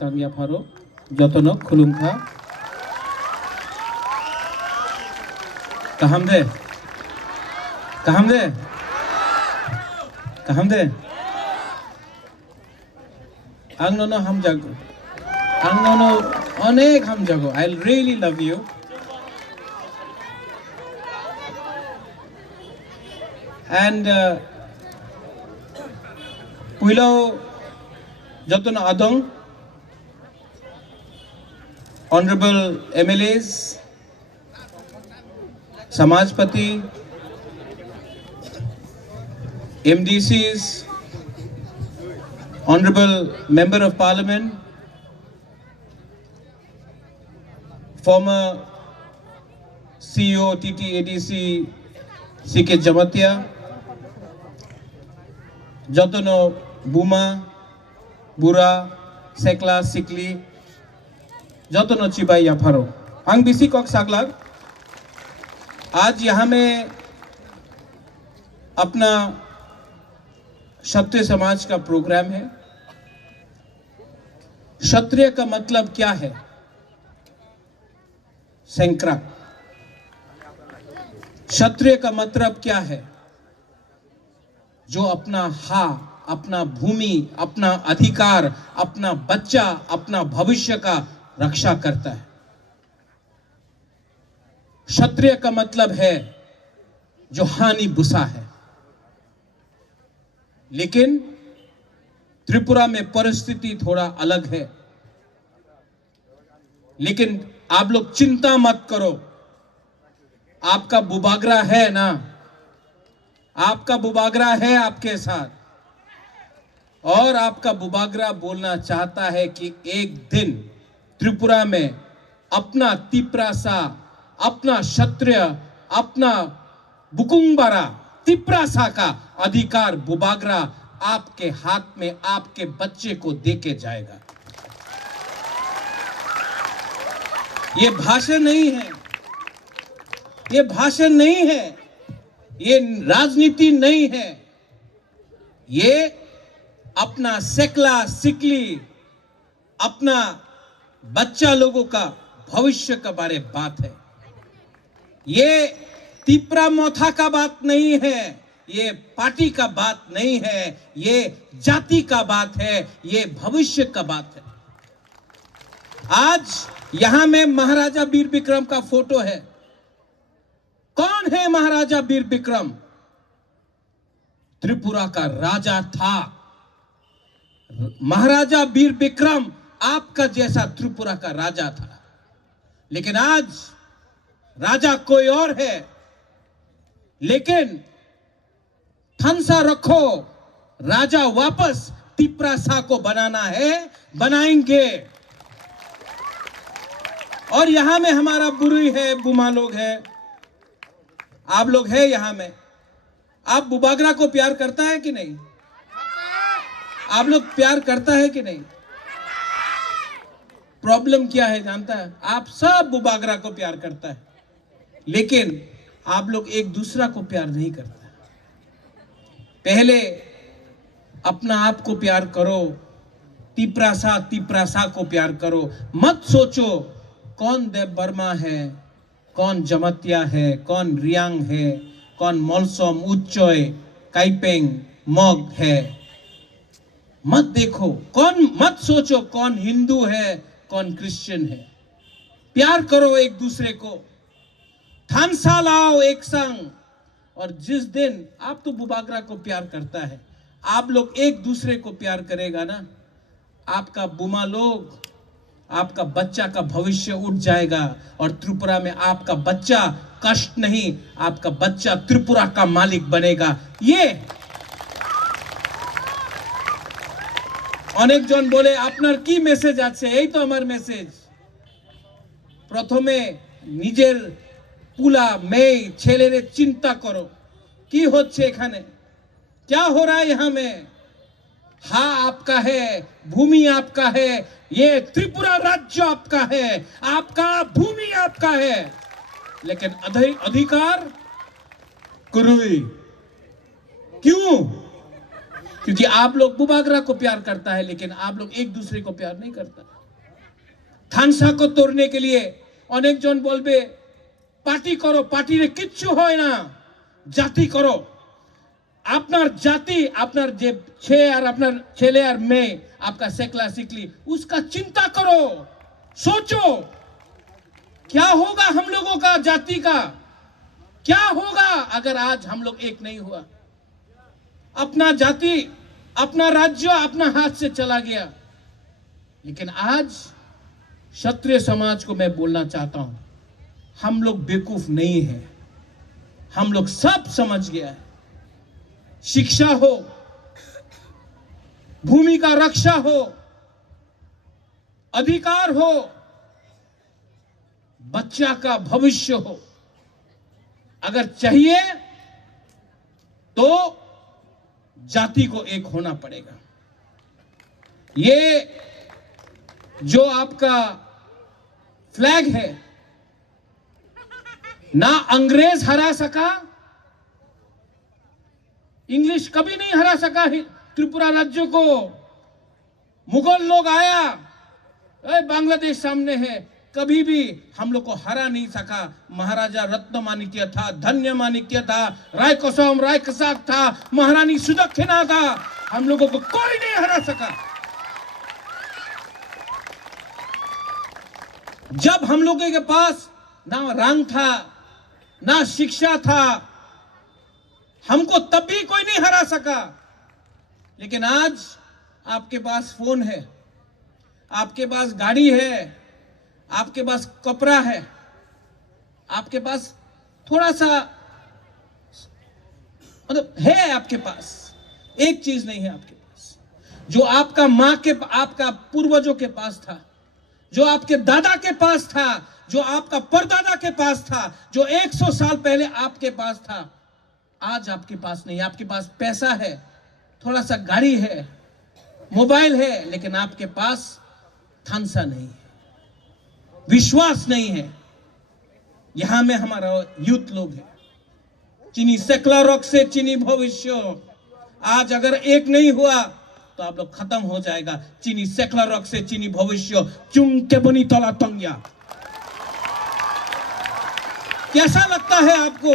Kangya Pharo, Jotono, Kulumka. Kahamde? Kahamde? Kahamde? Angnono Hamjago. Angnono Onek Hamjago. I really love you. And Puilo Jotono Adong, Honorable MLAs, Samajpati, MDCs, Honorable Member of Parliament, former CEO TTADC CK Jamatia, Jotono Buma, Bura, Sekla, Sikli, Jotono Chibai Yapharo. Ang bisi kok saglag. आज यहाँ में अपना क्षत्रिय समाज का programme है। क्षत्रिय का मतलब क्या है? सैंक्रा। क्षत्रिय का मतलब क्या है? जो अपना अपना भूमि, अपना अधिकार, अपना बच्चा, अपना भविष्य का रक्षा करता है। क्षत्रिय का मतलब है जो हानि बुसा है। लेकिन त्रिपुरा में परिस्थिति थोड़ा अलग है। लेकिन आप लोग चिंता मत करो, आपका बुबागरा है ना, आपका बुबागरा है आपके साथ, और आपका बुबागरा बोलना चाहता है कि एक दिन त्रिपुरा में अपना तिप्रासा, अपना क्षत्रिय, अपना बुकुंबारा, तिप्रासा का अधिकार बुबागरा आपके हाथ में, आपके बच्चे को देके जाएगा। ये भाषण नहीं है, ये भाषण नहीं है, ये राजनीति नहीं है, ये अपना सेकला सिकली, अपना बच्चा लोगों का भविष्य का बारे बात है। ये तिप्रा मोथा का बात नहीं है, ये पार्टी का बात नहीं है, ये जाति का बात है, ये भविष्य का बात है। आज यहां में महाराजा वीर विक्रम का फोटो है। कौन है महाराजा वीर विक्रम? त्रिपुरा का राजा था। महाराजा वीर विक्रम आपका जैसा त्रिपुरा का राजा था। लेकिन आज राजा कोई और है। लेकिन थनसा रखो, राजा वापस तिप्रासा को बनाना है, बनाएंगे। और यहां में हमारा बुरुई है, बुमा लोग है, आप लोग है यहां में। आप बुबागरा को प्यार करता है कि नहीं? आप लोग प्यार करता है कि नहीं? प्रॉब्लम क्या है जानता है? आप सब बुबागरा को प्यार करता है, लेकिन आप लोग एक दूसरा को प्यार नहीं करता। पहले अपना आप को प्यार करो, तिप्रासा को प्यार करो। मत सोचो कौन देव वर्मा है, कौन जमतिया है, कौन रियांग है, कौन मोलसोम, उच्चोय, काइपेंग, मग है। मत देखो कौन, मत सोचो कौन हिंदू है, कौन क्रिश्चियन है। प्यार करो एक दूसरे को, थानसा लाओ एक संग। और जिस दिन आप तो बुबागरा को प्यार करता है, आप लोग एक दूसरे को प्यार करेगा ना, आपका बुमा लोग, आपका बच्चा का भविष्य उठ जाएगा। और त्रिपुरा में आपका बच्चा कष्ट नहीं, आपका बच्चा त्रिपुरा का मालिक बनेगा। ये अनेक जन बोले আপনার কি মেসেজ আছে? এই তো আমার মেসেজ। প্রথমে নিজের পুলা মেয়ে ছেলেরে চিন্তা করো কি হচ্ছে এখানে, क्या हो रहा है यहाँ में। हाँ आपका है, भूमि आपका है, ये त्रिपुरा राज्य आपका है, आपका भूमि आपका है, लेकिन अधिकार कुरुई। क्यों? क्योंकि आप लोग बुबागरा को प्यार करता है, लेकिन आप लोग एक दूसरे को प्यार नहीं करता। थानसा को तोड़ने के लिए अनेक जन बोलबे पार्टी करो, पार्टी रे किच्छु হয় না, জাতি करो। আপনার জাতি, আপনার যে ছেলে আর আপনার ছেলে আর মেয়ে, आपका सेकला सिकली, उसका चिंता करो, सोचो क्या होगा हम लोगों का, जाति का क्या होगा अगर आज हम लोग एक नहीं हुआ। अपना जाति, अपना राज्य अपना हाथ से चला गया। लेकिन आज क्षत्रिय समाज को मैं बोलना चाहता हूं, हम लोग बेवकूफ नहीं है, हम लोग सब समझ गया है। शिक्षा हो, भूमि का रक्षा हो, अधिकार हो, बच्चा का भविष्य हो, अगर चाहिए तो जाति को एक होना पड़ेगा। ये जो आपका फ्लैग है, ना अंग्रेज हरा सका, इंग्लिश कभी नहीं हरा सका त्रिपुरा राज्य को। मुगल लोग आया, बांग्लादेश सामने है, कभी भी हम लोग को हरा नहीं सका। महाराजा रत्नमाणिक्य था, धन्य माणिक्य था, राय कसम राय कसाक था, महारानी सुदक्षिणा था, हम लोगों को कोई नहीं हरा सका। जब हम लोगों के पास ना रंग था, ना शिक्षा था, हमको तब भी कोई नहीं हरा सका। लेकिन आज आपके पास फोन है, आपके पास गाड़ी है, आपके पास कपड़ा है, आपके पास थोड़ा सा मतलब है, आपके पास एक चीज नहीं है आपके पास, जो आपका मां के, आपका पूर्वजों के पास था, जो आपके दादा के पास था, जो आपका परदादा के पास था, जो 100 साल पहले आपके पास था, आज आपके पास नहीं। आपके पास पैसा है, थोड़ा सा गाड़ी है, मोबाइल है, लेकिन आपके पास थानसा नहीं है, विश्वास नहीं है। यहां में हमारा यूथ लोग है, चीनी सेकला रॉक से चीनी भविष्य, आज अगर एक नहीं हुआ तो आप लोग खत्म हो जाएगा। चीनी सेकला रॉक से चीनी भविष्य, चुंके बनी तला तंगिया। कैसा लगता है आपको,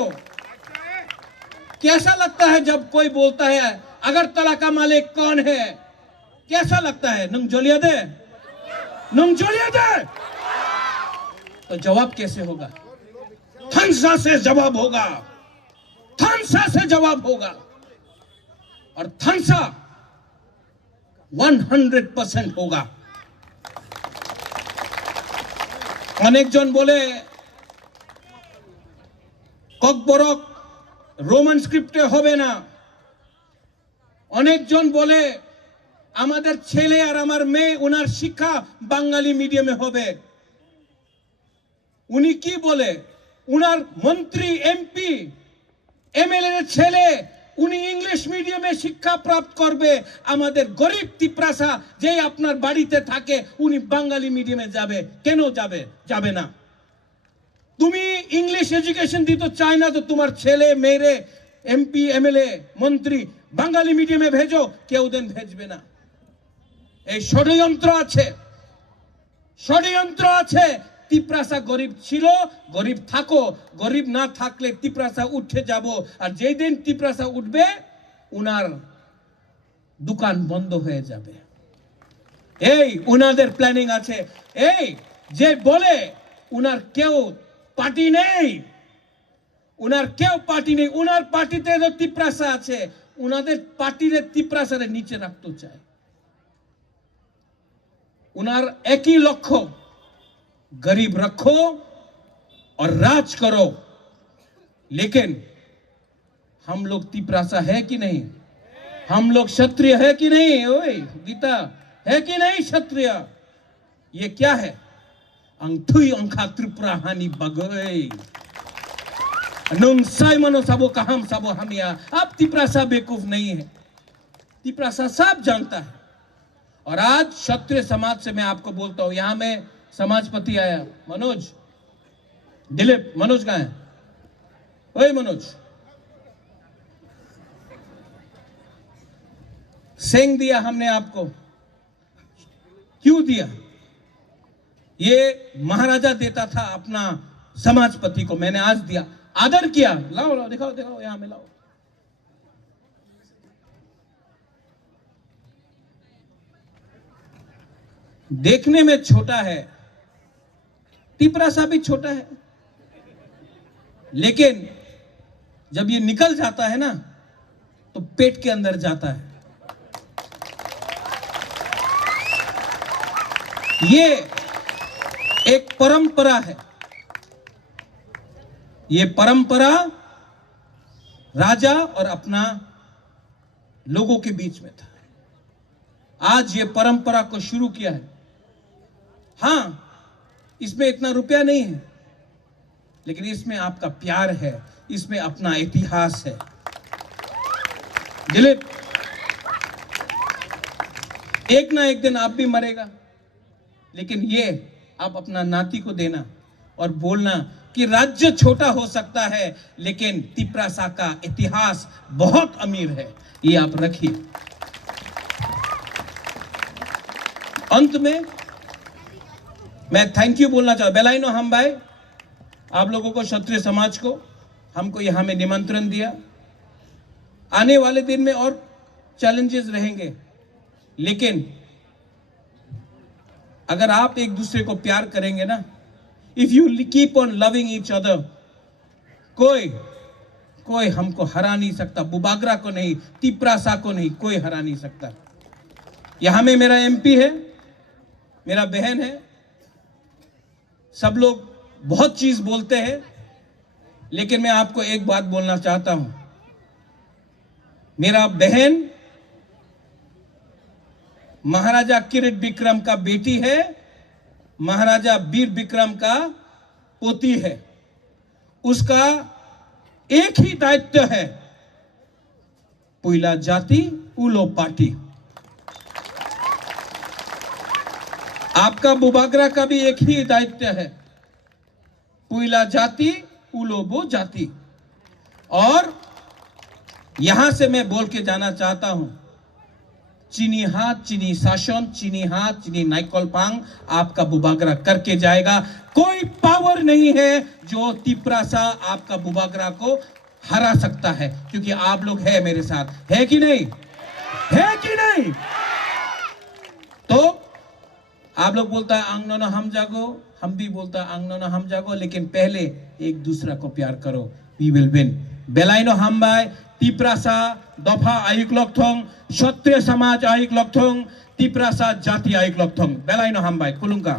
कैसा लगता है जब कोई बोलता है अगरतला का मालिक कौन है? कैसा लगता है? नंग जोलिया दे, नंग जोलिया दे। तो जवाब कैसे होगा? थानसा से जवाब होगा, थानसा से जवाब होगा। और थानसा 100% होगा। अनेक जन बोले ककबरक रोमान स्क्रिप्टे होबे ना, अनेक जन बोले आमादेर छेले और आमार मेये उनार शिक्षा बांगाली मीडियामे होबे। उनी की बोले, उनार मंत्री एमपी एमएलए छेले उनी इंग्लिश मीडियामे शिक्षा प्राप्त करबे, आमादेर गरीब तिप्रासा जे आपनार बाड़ीते थाके उनी बांगाली मीडियामे जाबे। केन जाबे? जाबे ना। তুমি ইংলিশ এডুকেশন দিতে চাই না তো তোমার ছেলে মেয়ে এমপি এমএলএ মন্ত্রী বাঙালি মিডিয়ামে ভেজো, কেউ দেন ভেজবে না। এই ষড়যন্ত্র আছে, ষড়যন্ত্র আছে। তিপ্রাসা গরিব ছিল, গরিব থাকো, গরিব না থাকলে তিপ্রাসা উঠে যাব। আর যেই দিন তিপ্রাসা উঠবে উনার দোকান বন্ধ হয়ে যাবে। এই উনাদের প্ল্যানিং আছে। এই যে বলে উনার কেউ পার্টি নেই, উনার কেউ পার্টি নেই, উনার পার্টিতে তিপ্রাসা আছে, উনাদের পার্টির তিপ্রাসার নিচে রাখতে চায়। उनार एक ही लक्ष्य, गरीब रखो और राज करो। लेकिन हम लोग तिप्रासा है कि नहीं? हम लोग क्षत्रिय है कि नहीं? ओए गीता, है कि नहीं क्षत्रिय? ये क्या है? अंगथुई अंखा त्रिपुरा हानि बगोई नुंग साइमनो सबो कहम सबो हमिया। अब तिप्रासा बेवकूफ नहीं है, तिप्रासा सब जानता है। और आज क्षत्रिय समाज से मैं आपको बोलता हूं, यहां में समाजपति आया, मनोज, दिलीप, मनोज कहां है? ओए मनोज, सेंग दिया हमने आपको, क्यों दिया? ये महाराजा देता था अपना समाजपति को, मैंने आज दिया, आदर किया। लाओ लाओ, दिखाओ दिखाओ, यहां में लाओ। देखने में छोटा है, टिपरा सा भी छोटा है, लेकिन जब ये निकल जाता है ना तो पेट के अंदर जाता है। ये एक परंपरा है। ये परंपरा राजा और अपना लोगों के बीच में था। आज ये परंपरा को शुरू किया है। हां, इसमें इतना रुपया नहीं है, लेकिन इसमें आपका प्यार है, इसमें अपना इतिहास है। दिलीप, एक ना एक दिन आप भी मरेगा, लेकिन ये आप अपना नाती को देना और बोलना कि राज्य छोटा हो सकता है, लेकिन तिप्रासा का इतिहास बहुत अमीर है, ये आप रखिए। अंत में मैं थैंक यू बोलना चाहूं बेलाइनो हमबाई, आप लोगों को, क्षत्रिय समाज को, हमको यहां में निमंत्रण दिया। आने वाले दिन में और चैलेंजेस रहेंगे, लेकिन अगर आप एक दूसरे को प्यार करेंगे ना, if you keep on loving each other, कोई हमको हरा नहीं सकता। बुबागरा को नहीं, तिप्रासा को नहीं, कोई हरा नहीं सकता। यहां में मेरा एमपी है, मेरा बहन है। सब लोग बहुत चीज बोलते हैं, लेकिन मैं आपको एक बात बोलना चाहता हूं। मेरा बहन महाराजा किरीट विक्रम का बेटी है, महाराजा वीर विक्रम का पोती है। उसका एक ही दायित्व है, पुइला जाति उलो पार्टी। आपका बुबागरा का भी एक ही दायित्व है, पुइला जाति उलोबो जाति। और यहां से मैं बोल के जाना चाहता हूं, चीनी हाथ चीनी शासन, चीनी हाथ चीनी नाइकोलपांग आपका बुबागरा करके जाएगा। कोई पावर नहीं है जो तिप्रासा आपका बुबागरा को हरा सकता है, क्योंकि आप लोग है मेरे साथ, है कि नहीं? है कि नहीं? तो आप लोग बोलता है आंगनो हम जागो, हम भी बोलता है आंगनो हम जागो, लेकिन पहले एक दूसरा को प्यार करो, वी विल विन। बेलाइनो हमबाई, तिप्रासा दफा आयुक लक्थोंग, क्षत्रिय समाज आयुक लक्थोंग, तिप्रासा जाति आयुक लक्थोंग। बेलाइनो हमबाई, कुलुंगा।